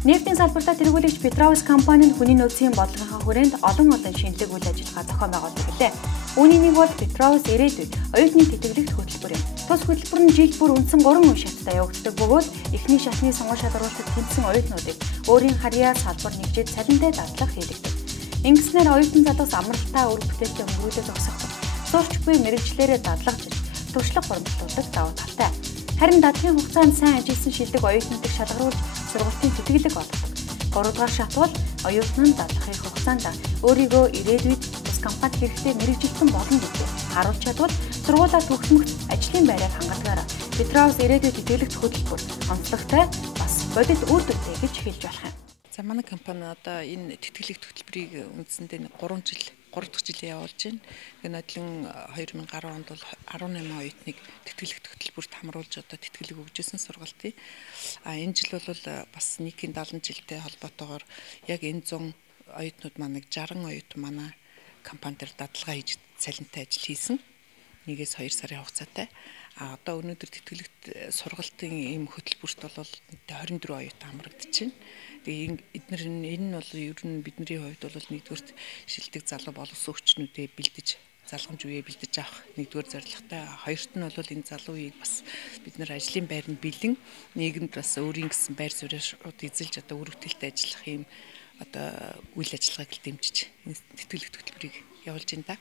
Нефтийн салбартаа тэргүүлэгч Петроус компани нь хүний нөөцийн бодлогынхаа хүрээнд олон шинжлэх үйл ажиллагаа зохион байгуулдаг билээ. Үүний нэг бол Петроус ирээдүйд оюутны тэтгэлэгт хөтөлбөр юм. Тус хөтөлбөр нь жилд бүр үндсэн 3 шаттай явагддаг бөгөөд эхний шатны сонгон шалгаруулалтад тэмцсэн оюутнуудыг өөрийн карьер салбар нэгжид цалинтай дадлага хийлэгдэв. Ингэснээр оюутан залуус амралтаа үр бүтээлтэй өнгөрүүлээд зогсохгүй. Сурч буй мэрэгчлэрээ дадлагч туршлага хуримтлуулдаг давуу талтай. Харин дадлын хугацаанд сайн ажилласан шилдэг оюутнуудыг шалгаруулж сургалтын тэтгэлэг олгодог. 3 дугаар шат бол оюутан нь дадлахын хугацаанд өөрийгөө ирээдүйд тус компанид хэрэгтэй мэрэгжилтэн болно гэдгийг харуулж чадвал сургуулаа төгсмөгт ажлын байраар хангалтгаараа Петроус ирээдүйд тэтгэлэгт хөтөлбөр онцлогтой бас бодит үр дүнтэй гэж хэлж болох юм. За манай компани одоо энэ тэтгэлэгт хөтөлбөрийг үндсэндээ 3 дахь жилийн явуулж байна. Тэгээ нодлон 2010 онд бол 18 оюутныг тэтгэлэгт хөтөлбөрт хамруулж одоо тэтгэлэг өгжсэн сургалтын. Энэ жил бол бас нийгмийн 70 жилтэй холбоотойгоор яг энэ 100 оюутнууд маань 60 оюутан манай компани дээр дадлага хийж цалинтай ажил хийсэн. 1-2 сарын хугацаатай. Одоо өнөөдөр тэтгэлэгт сургалтын ийм хөтөлбөрт бол 24 оюутан хамрагдчихэв. Тэгээ энэ нь бол ер нь бидний хувьд бол нэгдүгürt шилдэг залуу боловсон хүчнүүдээ бэлдэж залгамж үеэ бэлдэж авах нэгдүгээр зорилготой. Хоёрт нь бол энэ залуу үеийг бас бид нар ажлын байранд бэлэн нийгэмд бас өөрийн гэсэн байр суурьшууд эзэлж одоо үр бүтээлтэй ажиллах юм одоо үйл ажиллагааг дэмжиж тэтгэлэгт хөтөлбөрийг явуулж байна да.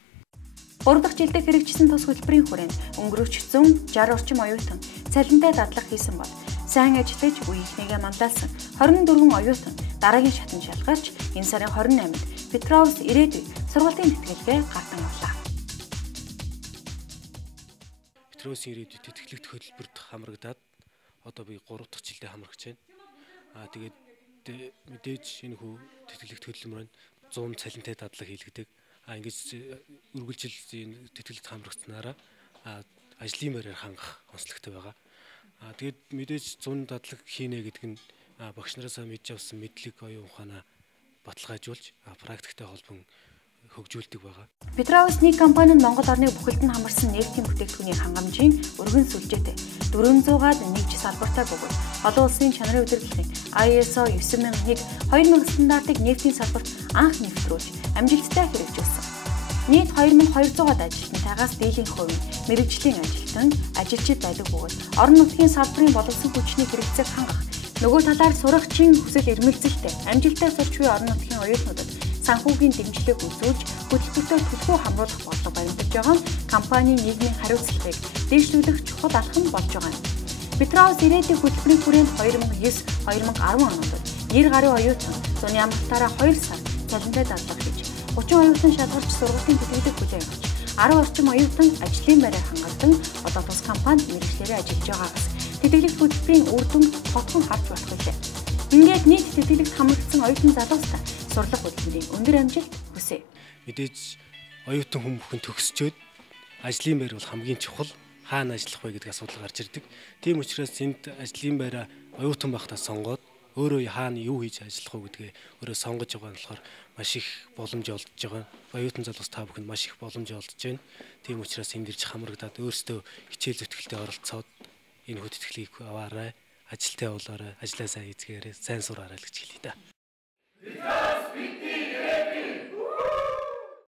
3 дахь жилдээ хэрэгжсэн тус хөтөлбөрийн хүрээнд өнгөрөөчсөн 60 орчим оюутан цалинтай дадлага хийсэн бол сайн ажиллаж үе ихнийгээ мандалсан 24 оюутан дараагийн шатанд шалгарч энэ сарын 28-нд Петроус ирээдүйд сургалтын тэтгэлгээ гартан авлаа. Петроусын ирээдүйд тэтгэлэгт хөтөлбөрт хамрагдаад одоо би 3 дахь жилдээ хамрагч байна. Тэгээд мэдээж энэ хүү тэтгэлэгт хөтөлбөр нь 100 цалинтай дадлага хийлгдэг. Ингэж үргэлжил тэтгэлэгт хамрагцсанаараа ажлын байраар хангах онцлогтой байгаа. Тэгээд мэдээж 100 дадлаг хийнэ гэдэг нь багш нараасаа мэдж авсан мэдлэг оюун ухаанаа баталгаажуулж практиктэй холбон хөгжүүлдэг байгаа. Петроус нэг компани нь Монгол орны бүхэлд нь хамарсан нефтийн бүтээгдэхүүний хангамжийн өргөн сүлжээтэй 400-аад нэгж салбартай бөгөөд олон улсын чанарын удирдлагын ISO 9001 2000 стандартыг нефтийн салбарт анх нэвтрүүлж амжилттай хэрэгжүүлсэн. Нийт 2200-аад ажилтнтайгаас дийлэнх хувийн мэрэгжлийн ажилтан ажилчид байдаг бөгөөд орон нутгийн салбарын боловсон хүчний хэрэгцээг хангах нөгөө талаар сурагчийн хүсэл эрмэлзэлтэй амжилттай сурч буй орон нутгийн оюутнуудад санхүүгийн дэмжлэг үзүүлж хөтөлбөртөө төлхөө хамруулах бодлого баримтаж байгаа нь компанийн нийгмийн хариуцлагыг дэвшлүүлэх чухал алхам болж байгаа юм. Петроус ирээдүйн хөтөлбөрийн хүрээнд 2009-2010 оноодод 90 гаруй оюутан зуны амралтаараа 2 сар цалинтай дадлага хийж 30 оюутан шалгарч сургалтын тэтгэлэг хүлээн авч 10 орчим оюутан ажлын байраар хангалтан одоо тус компанид мэргэжлэрээ ажиллаж байгаагаас тэтгэлэг хөтөлбөрийн үр дүн хотхон харж болох билээ. Ингээд нийт тэтгэлэгт хамрагдсан оюутан залуустай сурлах хөтөлбөрийн өндөр амжилт хүсье. Мэдээж оюутан хүн бүхэн төгсчөөд ажлын байр бол хамгийн чухал. Хаана ажиллах вэ гэдэг асуудал гарч ирдэг. Тийм учраас энд ажлын байраа оюутан байхдаа сонгоод өөрөө хаана юу хийж ажиллах вэ гэдгээ өөрөө сонгож байгаа нь болохоор маш их боломж олдож байгаа. Оюутан залуус та бүхэнд маш их боломж олдож байна. Тийм учраас энд ирж хамрагдаад өөрсдөө хичээл зүтгэлтэд оролцоод энэ хөтөлбөрийг аваарай, ажилтаа болоорой, ажлаа сайн хийцгээрэй, сайн сураарай гэж хэлье да.